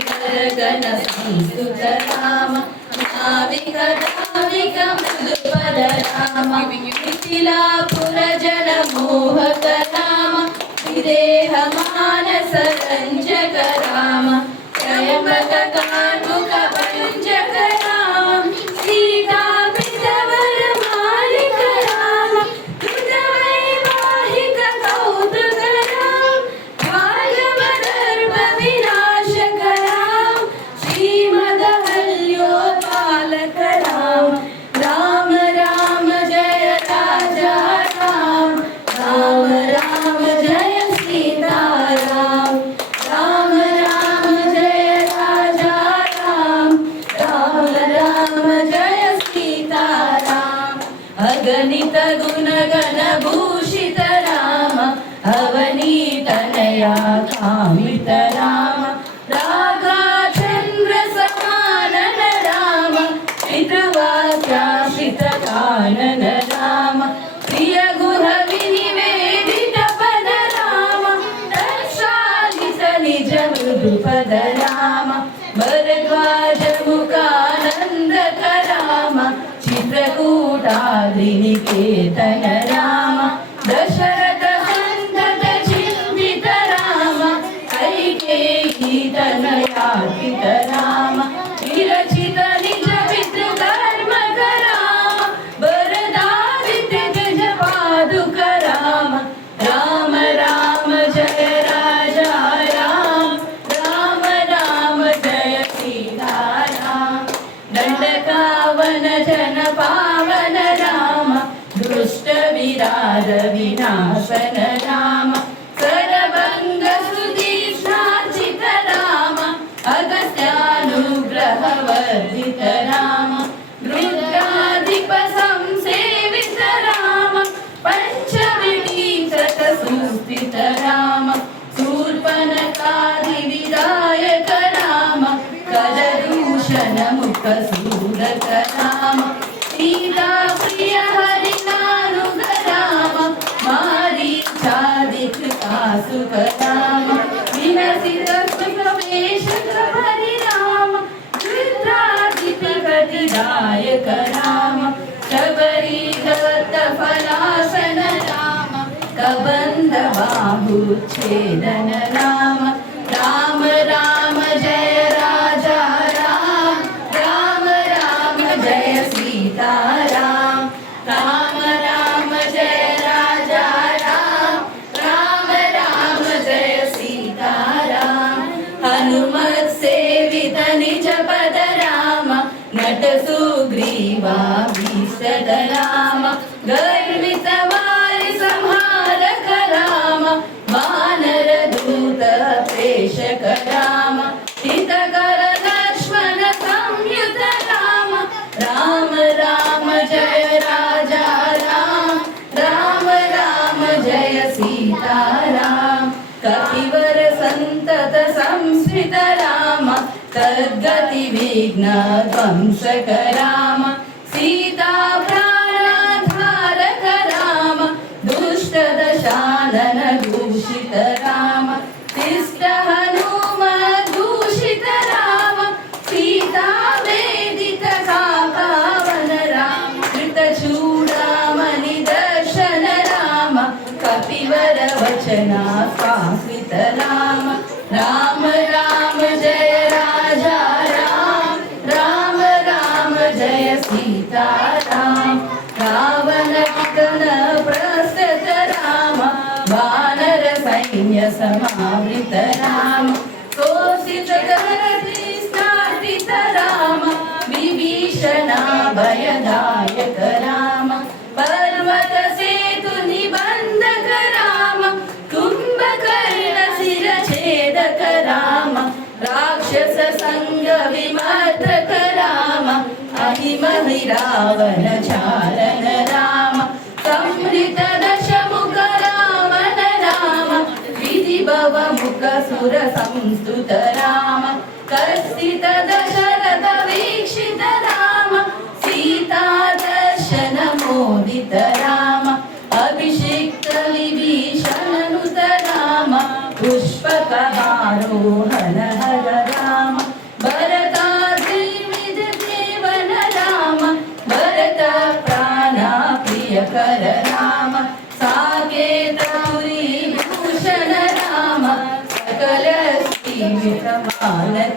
वरगण संस्तुत राम नाविक नाविक मृदुपद राम मिथिलापुर जन मोहक राम विदेह मानस रंजक राम त्रयंबक कार्मुक भंजक राम सीता पितवर मालिक राम तुझ वैवाहिक कौतुक राम भार्गव दर्भ विनाशक राम श्रीमदहल्योपालक राम राम राम जय राजा राम राम राम जय सीता राम राम राम जय राजा राम राम राम जय सीता राम अगणित गुण गण भूषित राम अवनीतनया कामित राम रागा चंद्र समानन राम पितृवाक्याश्रित कानन राम प्रिय गुह विनिवेदित पद राम तत्साधित निज मृदुपद राम भरद्वाज मुखानंदक राम चित्रकूटाद्रिनिकेतन राम दशरथ संतत चिन्तित राम कैकेयी तनयार्पित राम विरचित निज पितृकर्मक राम वरदादित्य गज पादुक राम राम राम जय राजा राम राम राम जय सीता राम दंडकावन जन पावन राम दुष्ट विराज विनाशन राम सरभंग सुदीक्षार्चित राम अगस्त्यानुग्रह वर्धित राम रुद्राधिप संसेवित राम पंचविंशत सुस्थित राम शूर्पणखादि विधायक राम कलदूषण मुख सूरत राम सीता प्रिय हरिनानुग राम मारीचादिक कासुक राम विनसित सुखवेश हरि राम रुद्रादिपतिदायक राम शबरी दत्त फलासन राम कबंध बाहु छेदन राम राम राम जय राजा राम राम राम जय सीता राम राम राम जय राजा राम राम राम जय सीता राम हनुमत सेवित निज पद राम नट सुग्रीवा भीषद राम गर्वित वारि संहारक राम वानर दूत प्रेषक राम हितकर लक्ष्मण संयुत राम राम राम जय राजा राम राम राम जय सीता राम कपिवर संतत संस्कृत राम तद्गति विघ्न ध्वंसक राम सीता प्राणधारक राम दुष्ट दशानन दूषित राम तिष्ठ हनुमत दूषित राम सीता वेदित पावन राम कृतचूड़ामणि दर्शन राम कपिवर वचना स्वाश्रित राम राम राम जय राजा राम राम राम जय सीता राम रावण विघ्न प्रस्तुत राम वानर सैन्य समावृत राम कोशित स्थापित राम विभीषणा भयदायक राम पर्वत सेतु निबंधक राम कुंभकर्ण शिर छेदक राम राक्षस संग विमर्दक राम अहिमहि रावण चारण राम संहृत दशमुख रावण राम विधि भव मुख सुर संस्तुत राम कर्षित दशरथ वीक्षित राम सीता दर्शन मोदित राम अभिषिक्त विभीषण नुत राम पुष्पकहारोहण हर राम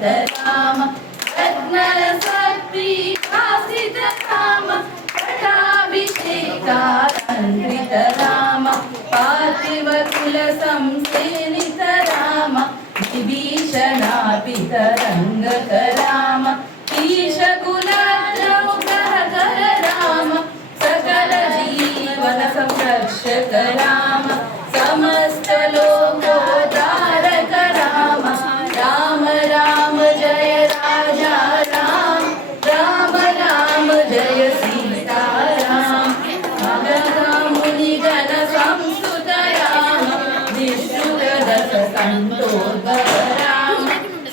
राम रत्नरसपीठासित राम पटाभिषेकालङ्कृत राम पार्थिव कुलसंसेवित राम विभीषणापितरङ्गक राम ईशकुलद्रौग्रहकर राम सकल जीवन संरक्षक राम समस्त लोकोद्धारक राम राम राम जय राजा राम राम राम जय सीता राम मुनिगण संस्तुत राम विष्णुदश संतोद्भव राम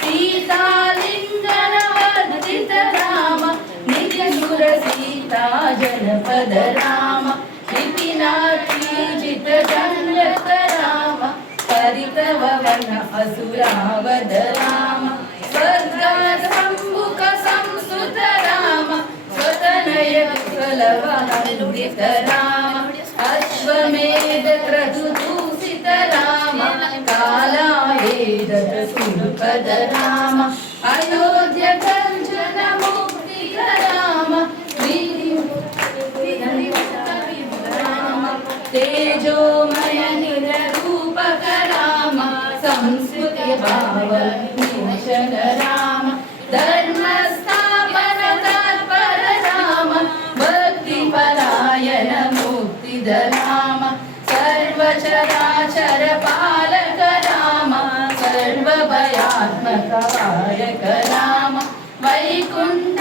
सीतालिङ्गन वर्धित राम निजसुर सीता जनपद राम विपिनाक्षीजित जन्यत राम परितववन असुरावद राम स्वर्गाद्रम्बुक संस्तुत राम स्वतनय विकलवन्दित राम अश्वमेध क्रतुदूषित राम कालावेदत सुरपद राम अयोध्य कञ्चन मुक्तिक राम तेजोमय निररूपक राम संस्कृति भावभूषण राम धर्मस्थापन तत्पर राम भक्तिपरायण मुक्तिद राम सर्वचराचर पालक राम सर्वभयात्मक वारक राम वैकुण्ठ